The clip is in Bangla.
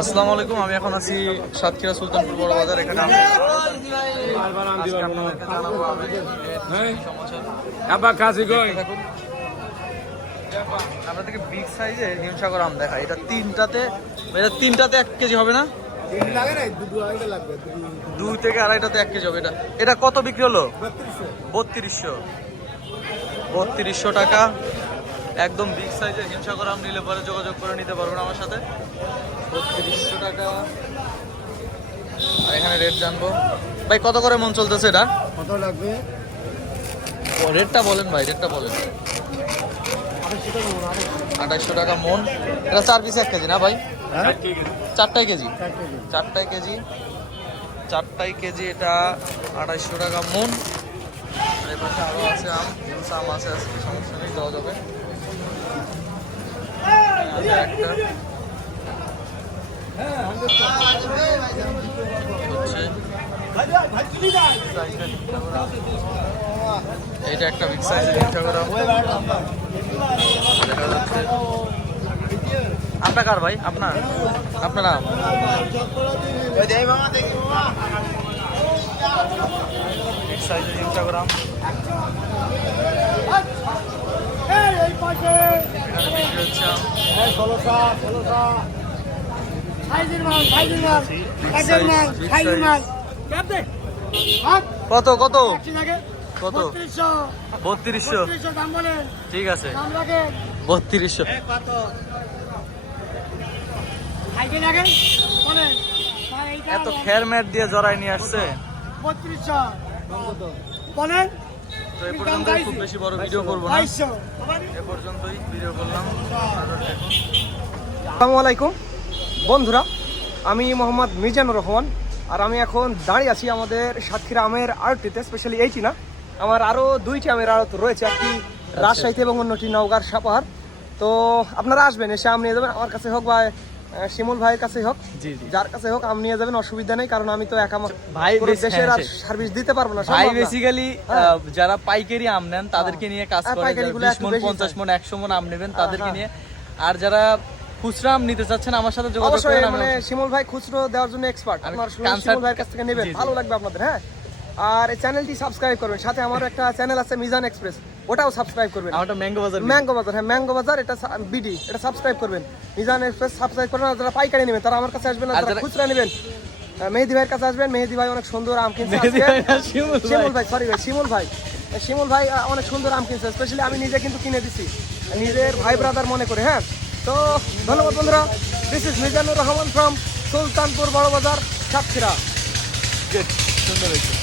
আসসালামু আলাইকুম আমি এখন আছি সাতক্ষীরা সুলতানপুর বড় বাজার এখানে আমি আজকে আপনাদেরকে জানাব আমি। কি সমাচার আবার কাছে গই দেখুন আপনাদেরকে বিগ সাইজে হিমসাগর আম দেখা এটা তিনটাতে এটা তিনটাতে এক কেজি হবে না? দুই থেকে আড়াইটাতে এক কেজি হবে এটা এটা কত বিক্রি হলো? বত্রিশশো। বত্রিশশো টাকা। একদম বিগ সাইজের হিমসাগর আম নিলে পরে যোগাযোগ করে নিতে পারবেন আমার সাথে। বত্রিশশো টাকা। আর এখানে রেট জানব। ভাই কত করে মন চলতেছে এটা? কত লাগবে? রেটটা বলেন ভাই রেটটা বলেন। আঠাইশশো টাকা মন। এটা চার পিস এক কেজি না ভাই? হ্যাঁ? চারটাই কেজি। চার কেজি। চারটাই কেজি। চারটাই কেজি এটা আড়াইশো টাকা মন। আরও আছে আম হিংসা আম আছে আজকে সমস্যা নেই, দেওয়া একটা এইটা একটা বিগ সাইজের করা দেখা আপনার কার ভাই? আপনার আপনারা সাইজের ইনস্টাগ্রাম। কত কত? কত? বত্রিশশো। ঠিক আছে। বত্রিশশো। এত খের ম্যাট দিয়ে জড়াই নিয়ে আসছে। বত্রিশশো বলেন তো এ পর্যন্তই খুব বেশি বড় ভিডিও করব না। এ পর্যন্তই ভিডিও করলাম। আসসালামু আলাইকুম। বন্ধুরা আমি মোহাম্মদ মিজানুর রহমান আর আমি এখন দাঁড়িয়ে আছি আমাদের সাতক্ষীরা আমের আড়তটিতে স্পেশালি এইটি না আমার আরও দুইটি আমের আড়ত রয়েছে একটি রাজশাহীতে এবং অন্যটি নওগাঁর সাপাহার। তো আপনারা আসবেন এসে আম নিয়ে যাবেন। আমার কাছে হোক বা শিমুল ভাইয়ের কাছে হোক জি জি। যার কাছে হোক আম নিয়ে যাবেন অসুবিধা নেই কারণ আমি তো একা ভাই দেশের আর হ্যাঁ, সার্ভিস দিতে পারব না ভাই বেসিক্যালি হ্যাঁ। যারা পাইকারি আম নেন তাদেরকে নিয়ে কাজ হ্যাঁ, করে পাইকারিগুলো বিশ একটু মন বেশি পঞ্চাশ চাই। মন একশো মন আম নেবেন তাদেরকে হ্যাঁ। নিয়ে। আর যারা খুচরা আম নিতে চাচ্ছেন আমার সাথে যোগাযোগ করেন মানে শিমুল ভাই খুচরো দেওয়ার জন্য এক্সপার্ট আমি আপনার শিমুল ভাইয়ের কাছ থেকে নেবেন। ভালো লাগবে আপনাদের হ্যাঁ? আর চ্যানেলটি সাবস্ক্রাইব করবেন। সাথে আমার একটা চ্যানেল আছে মিজান এক্সপ্রেস। ওটাও সাবস্ক্রাইব করবেন। আমারটা ম্যাঙ্গো বাজার ম্যাঙ্গো বাজার হ্যাঁ ম্যাঙ্গো বাজার এটা বিডি এটা সাবস্ক্রাইব করবেন। মিজান এক্সপ্রেস সাবস্ক্রাইব করবেন যারা পাইকারি নেবেন তারা আমার কাছে আসবেন আর যারা খুচরা নেবেন মেহেদি ভাইয়ের কাছে আসবেন। মেহেদি ভাই অনেক সুন্দর আম কিনছে না, শিমুল ভাই। শিমুল ভাই সরি ভাই শিমুল ভাই। শিমুল ভাই অনেক সুন্দর আম কিনছে স্পেশালি আমি নিজে কিন্তু কিনে দিছি। নিজের ভাই ব্রাদার মনে করে হ্যাঁ। তো ধন্যবাদ বন্ধুরা। This is Mizanur Rahman from Sultanpur বড় বাজার সাতক্ষীরা। সুন্দর হয়েছে।